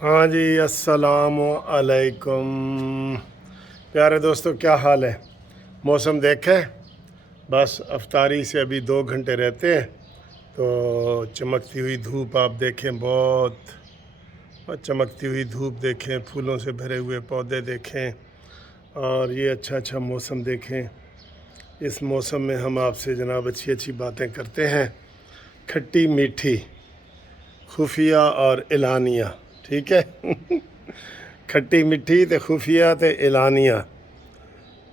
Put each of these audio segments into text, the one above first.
ہاں جی، السلام علیکم پیارے دوستو، کیا حال ہے؟ موسم دیکھے، بس افطاری سے ابھی 2 گھنٹے رہتے ہیں تو چمکتی ہوئی دھوپ آپ دیکھیں، بہت چمکتی ہوئی دھوپ دیکھیں، پھولوں سے بھرے ہوئے پودے دیکھیں، اور یہ اچھا موسم دیکھیں۔ اس موسم میں ہم آپ سے جناب اچھی باتیں کرتے ہیں، کھٹی میٹھی، خفیہ اور اعلانیہ، ٹھیک ہے؟ کھٹی میٹھی تے خفیہ تے اعلانیہ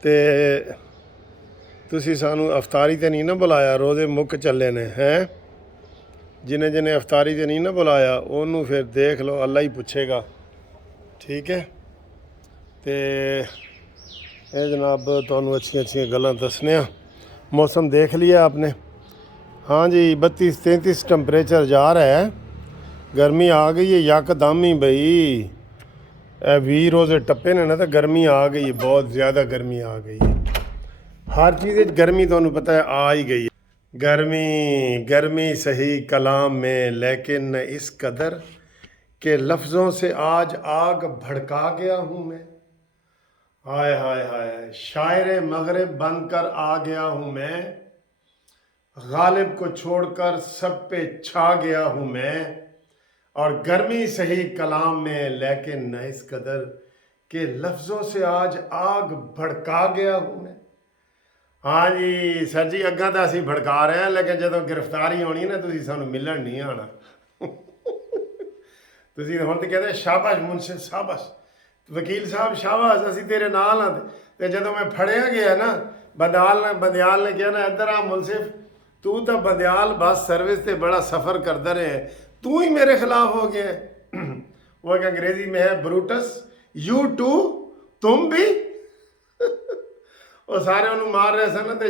تے تسی سانو افطاری تے نہیں نہ بلایا، روزے مک چلے نے ہیں۔ جنہیں افطاری تے نہیں نہ بلایا انہوں پھر دیکھ لو، اللہ ہی پوچھے گا، ٹھیک ہے؟ تے اے جناب تانوں اچھی گلاں دسنے ہاں۔ موسم دیکھ لیا آپ نے؟ ہاں جی، 32-33 ٹمپریچر جا رہا ہے، گرمی آ گئی ہے یک دم ہی بھائی۔ 20 روزے ٹپے نے نا تو گرمی آ گئی ہے، بہت زیادہ گرمی آ گئی ہے۔ ہر چیز گرمی تمہیں پتہ ہے آ ہی گئی ہے۔ گرمی صحیح کلام میں، لیکن نہ اس قدر کہ لفظوں سے آج آگ بھڑکا گیا ہوں میں۔ ہائے ہائے ہائے، شاعر مغرب بن کر آ گیا ہوں میں، غالب کو چھوڑ کر سب پہ چھا گیا ہوں میں، اور گرمی صحیح کلام میں، لیکن نہ اس قدر کہ لفظوں سے آج آگ بھڑکا گیا ہوں میں۔ ہاں جی سر جی، اگاں تو اسی بھڑکا رہے ہیں، لیکن جدو گرفتاری ہونی ہے نا تسی سانو ملن نہیں آنا۔ تسی ہن تے کہتے شاباش منصف شاباش، وکیل صاحب شاباش، اسی تیرے نال ہاں۔ تے جدو میں پھڑیا گیا نا، بندیال نے کہا نا ادھر آ منصف، تو تا بندیال بس سروس تے بڑا سفر کرتا رہے ہیں، تو ہی میرے خلاف ہو گیا ہے۔ وہ ایک انگریزی میں ہے، بروٹس یو ٹو، تم بھی۔ وہ سارے انہوں مار رہے سن تے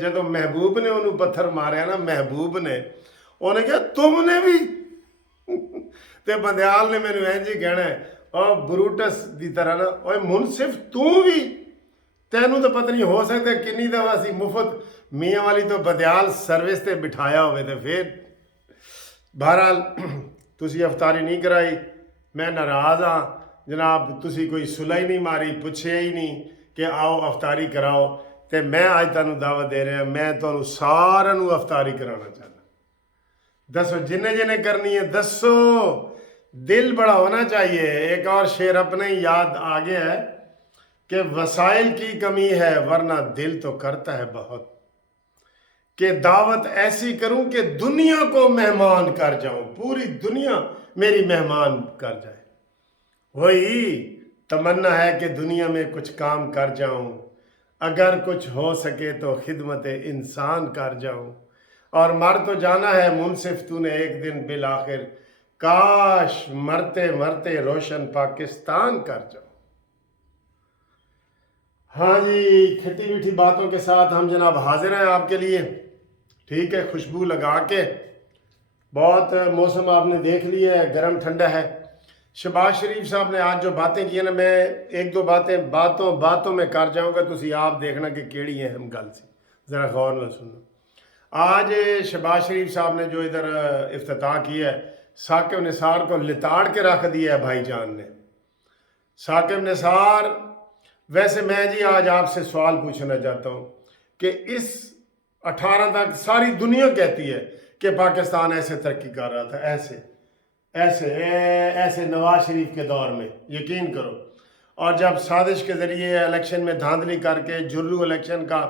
جدو محبوب نے انہوں پتھر ماریا نا، محبوب نے انہیں کہا تم نے بھی۔ تے بندیال نے میں نے اینجی کہنا ہے، اور بروٹس دی طرح نا، اوے منصف تو بھی، تینوں تو پتہ نہیں ہو سکتے کنی دفعہ سی مفت میاں والی تو بندیال سروس تے بٹھایا ہوئے تے پھر بہرحال تسی افطاری نہیں کرائی، میں ناراض ہاں جناب۔ تسی کوئی صلح ہی نہیں ماری، پوچھے ہی نہیں کہ آؤ افطاری کراؤ، تے میں آج تانوں دعوت دے رہا، میں تانوں سارا نو افطاری کرانا چاہنا۔ دسو جنہیں کرنی ہے دسو، دل بڑا ہونا چاہیے۔ ایک اور شعر اپنے ہی یاد آگے ہے کہ وسائل کی کمی ہے ورنہ دل تو کرتا ہے بہت، کہ دعوت ایسی کروں کہ دنیا کو مہمان کر جاؤں، پوری دنیا میری مہمان کر جائے۔ وہی تمنا ہے کہ دنیا میں کچھ کام کر جاؤں، اگر کچھ ہو سکے تو خدمت انسان کر جاؤں، اور مر تو جانا ہے منصف تو نے ایک دن بالآخر، کاش مرتے مرتے روشن پاکستان کر جاؤں۔ ہاں جی، کھٹی میٹھی باتوں کے ساتھ ہم جناب حاضر ہیں آپ کے لیے، ٹھیک ہے؟ خوشبو لگا کے، بہت موسم آپ نے دیکھ لیا ہے، گرم ٹھنڈا ہے۔ شہباز شریف صاحب نے آج جو باتیں کی ہیں نا، میں ایک دو باتیں باتوں میں کر جاؤں گا، تسی آپ دیکھنا کہ کیڑی ہیں ہم گل سی، ذرا غور نہ سنو۔ آج شہباز شریف صاحب نے جو ادھر افتتاح کیا ہے، ثاقب نثار کو لتاڑ کے رکھ دیا ہے بھائی جان نے۔ ثاقب نثار، ویسے میں جی آج آپ سے سوال پوچھنا چاہتا ہوں کہ اس 18 تک ساری دنیا کہتی ہے کہ پاکستان ایسے ترقی کر رہا تھا، ایسے نواز شریف کے دور میں، یقین کرو، اور جب سازش کے ذریعے الیکشن میں دھاندلی کر کے جھرلو الیکشن کا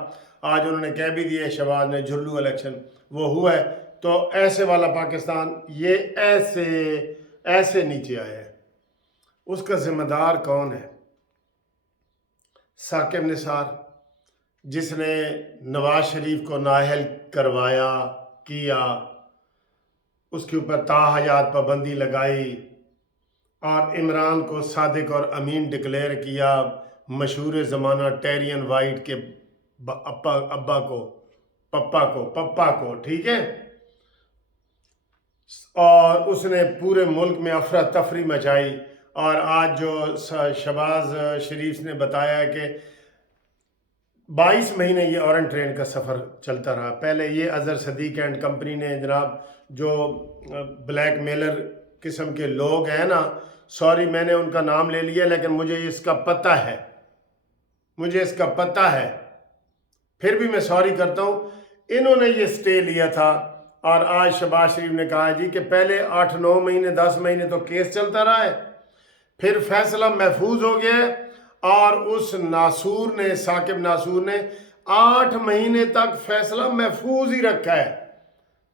آج انہوں نے کہہ بھی دیا شہباز نے، جھرلو الیکشن وہ ہوا ہے، تو ایسے والا پاکستان یہ ایسے نیچے آیا ہے۔ اس کا ذمہ دار کون ہے؟ ثاقب نثار، جس نے نواز شریف کو نااہل کروایا کیا، اس کے اوپر تا حیات پابندی لگائی، اور عمران کو صادق اور امین ڈکلیئر کیا، مشہور زمانہ ٹیرین وائٹ کے پپا کو، ٹھیک ہے؟ اور اس نے پورے ملک میں افراتفری مچائی، اور آج جو شہباز شریف نے بتایا ہے کہ 22 مہینے یہ اورنٹ ٹرین کا سفر چلتا رہا۔ پہلے یہ اظہر صدیق اینڈ کمپنی نے جناب جو بلیک میلر قسم کے لوگ ہیں نا، سوری میں نے ان کا نام لے لیا لیکن مجھے اس کا پتہ ہے، مجھے اس کا پتہ ہے، پھر بھی میں سوری کرتا ہوں. انہوں نے یہ سٹے لیا تھا اور آج شہباز شریف نے کہا جی کہ پہلے 8-9 مہینے 10 مہینے تو کیس چلتا رہا ہے، پھر فیصلہ محفوظ ہو گیا ہے اور اس ناصور نے، ثاقب ناصور نے 8 مہینے تک فیصلہ محفوظ ہی رکھا ہے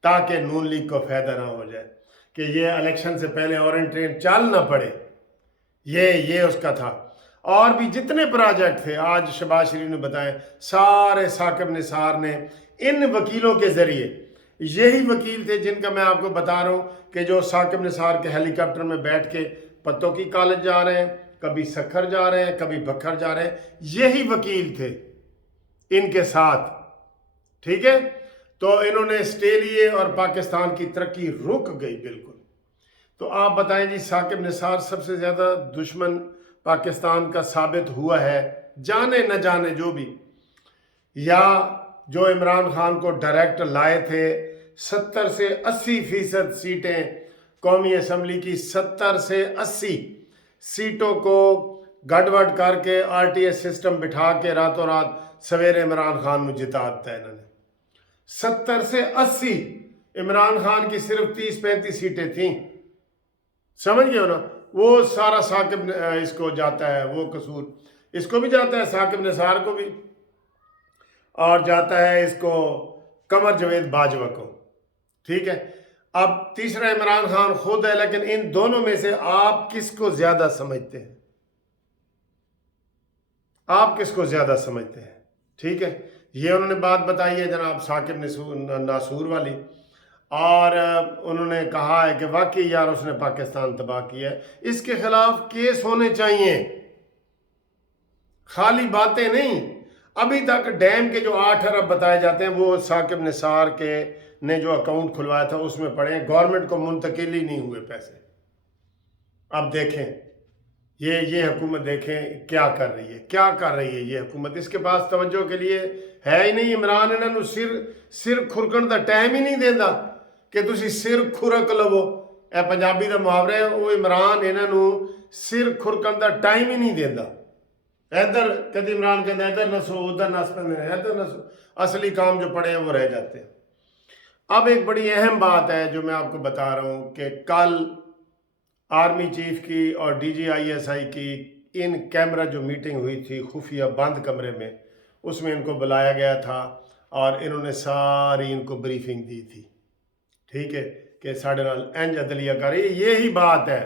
تاکہ نون لیگ کو فائدہ نہ ہو جائے کہ یہ الیکشن سے پہلے اورنج ٹرین چل نہ پڑے. یہ اس کا تھا. اور بھی جتنے پروجیکٹ تھے آج شہباز شریف نے بتائے، سارے ثاقب نثار نے ان وکیلوں کے ذریعے، یہی وکیل تھے جن کا میں آپ کو بتا رہا ہوں کہ جو ثاقب نثار کے ہیلی کاپٹر میں بیٹھ کے پتوں کی کالج جا رہے ہیں، کبھی سکھر جا رہے ہیں، کبھی بکھر جا رہے ہیں، یہی وکیل تھے ان کے ساتھ. ٹھیک ہے، تو انہوں نے سٹے لیے اور پاکستان کی ترقی رک گئی بالکل. تو آپ بتائیں جی، ثاقب نثار سب سے زیادہ دشمن پاکستان کا ثابت ہوا ہے، جانے نہ جانے جو بھی، یا جو عمران خان کو ڈائریکٹ لائے تھے 70 سے 80% سیٹیں قومی اسمبلی کی، 70 سے 80 سیٹوں کو گڑبڑ کر کے RTS سسٹم بٹھا کے راتوں رات سویرے عمران خان کو جتا دیتا ہے انہوں نے. 70 سے 80، عمران خان کی صرف 30-35 سیٹیں تھیں. سمجھ گئے ہو نا؟ وہ سارا ثاقب اس کو جاتا ہے، وہ قصور اس کو بھی جاتا ہے، ثاقب نثار کو بھی، اور جاتا ہے اس کو قمر جاوید باجوہ کو. ٹھیک ہے، اب تیسرا عمران خان خود ہے، لیکن ان دونوں میں سے آپ کس کو زیادہ سمجھتے ہیں؟ آپ کس کو زیادہ سمجھتے ہیں؟ ٹھیک ہے، یہ انہوں نے بات بتائی ہے جناب ثاقب ناصور والی، اور انہوں نے کہا ہے کہ واقعی یار اس نے پاکستان تباہ کیا ہے، اس کے خلاف کیس ہونے چاہیے، خالی باتیں نہیں. ابھی تک ڈیم کے جو 8 ارب بتائے جاتے ہیں وہ ثاقب نثار کے نے جو اکاؤنٹ کھلوایا تھا اس میں پڑے ہیں، گورنمنٹ کو منتقل ہی نہیں ہوئے پیسے. اب دیکھیں یہ حکومت، دیکھیں کیا کر رہی ہے، کیا کر رہی ہے یہ حکومت. اس کے پاس توجہ کے لیے ہے ہی نہیں. عمران انہوں نے سر کھرکن دا ٹائم ہی نہیں دینا کہ تسی سر کھرک لو. اے پنجابی دا محاورہ ہے، وہ عمران انہوں سر کھرکن دا ٹائم ہی نہیں دینا. ادھر کدی عمران کہتا ہے ادھر نسو، ادھر نس پہ ادھر نسو، اصلی کام جو پڑے ہیں وہ رہ جاتے ہیں. اب ایک بڑی اہم بات ہے جو میں آپ کو بتا رہا ہوں کہ کل آرمی چیف کی اور DGISI کی ان کیمرہ جو میٹنگ ہوئی تھی خفیہ بند کمرے میں، اس میں ان کو بلایا گیا تھا اور انہوں نے ساری ان کو بریفنگ دی تھی. ٹھیک ہے، کہ ساڑھے نال انج عدلیہ کر رہی ہے. یہی بات ہے.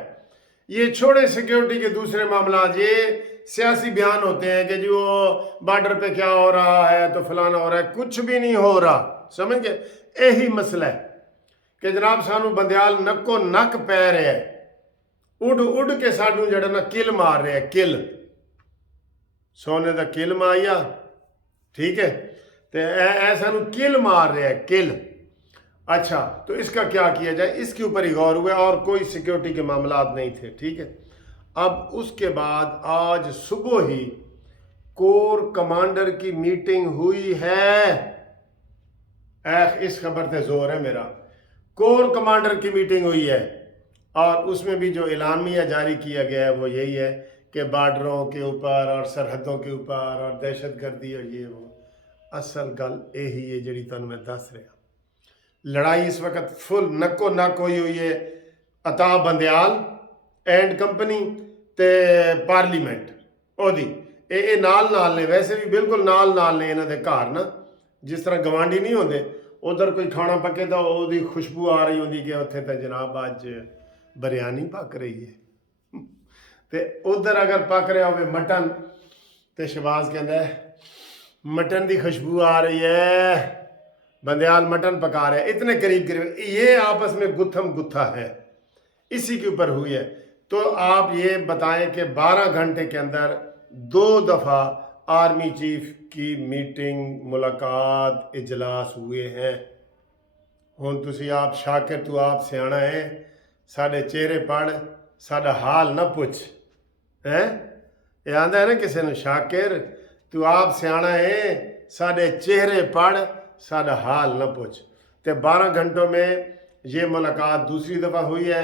یہ چھوڑے سیکیورٹی کے دوسرے معاملات، یہ سیاسی بیان ہوتے ہیں کہ جو بارڈر پہ کیا ہو رہا ہے تو فلانا ہو رہا ہے. کچھ بھی نہیں ہو رہا. سمجھ گئے؟ یہی مسئلہ ہے کہ جناب سانو بندیال نکو نک پہ رہے ہیں، اڑ کے سانو جڑا نا کل مار رہے ہیں. کل سونے دا کل ماریا. ٹھیک ہے، تو اے سانو کل مار رہے ہیں، کل. اچھا، تو اس کا کیا کیا جائے، اس کے اوپر ہی غور ہوئے اور کوئی سیکیورٹی کے معاملات نہیں تھے. ٹھیک ہے، اب اس کے بعد آج صبح ہی کور کمانڈر کی میٹنگ ہوئی ہے. اس خبر تے زور ہے میرا. کور کمانڈر کی میٹنگ ہوئی ہے اور اس میں بھی جو اعلامیہ جاری کیا گیا ہے وہ یہی ہے کہ بارڈروں کے اوپر اور سرحدوں کے اوپر اور دہشت گردی اور یہ وہ. اصل گل یہی ہے جڑی تنوں میں دس رہا. لڑائی اس وقت فل نکو نک ہوئی ہے عطا بندیال اینڈ کمپنی تے پارلیمنٹ. او دی اے نال نے، ویسے بھی بالکل نال نے انہاں دے گھر نا، جس طرح گوانڈی نہیں ہوندے، ادھر کوئی کھانا پکے تو او دی خوشبو آ رہی ہوندی کہ اتنے تے جناب آج بریانی پک رہی ہے. تے ادھر اگر پک رہا ہوئے مٹن تے شہباز کہندا ہے مٹن دی خوشبو آ رہی ہے، بندیال مٹن پکا رہے ہیں. اتنے قریب یہ آپس میں گتھم گتھا ہے، اسی کے اوپر ہوئی ہے. تو آپ یہ بتائیں کہ 12 گھنٹے کے اندر 2 دفعہ آرمی چیف کی میٹنگ، ملاقات، اجلاس ہوئے ہیں. ہن تسی آپ شاکر تو آپ سیانا ہے، ساڑھے چہرے پڑھ ساڑھا حال نہ پوچھ. یہ آندہ ہے نا کسی نے، شاکر تو آپ سیانا ہے، ساڑھے چہرے پڑھ ساڑھا حال نہ پوچھ. تے 12 گھنٹوں میں یہ ملاقات دوسری دفعہ ہوئی ہے.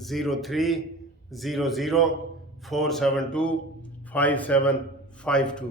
030047255752,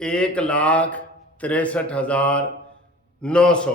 1,63,900।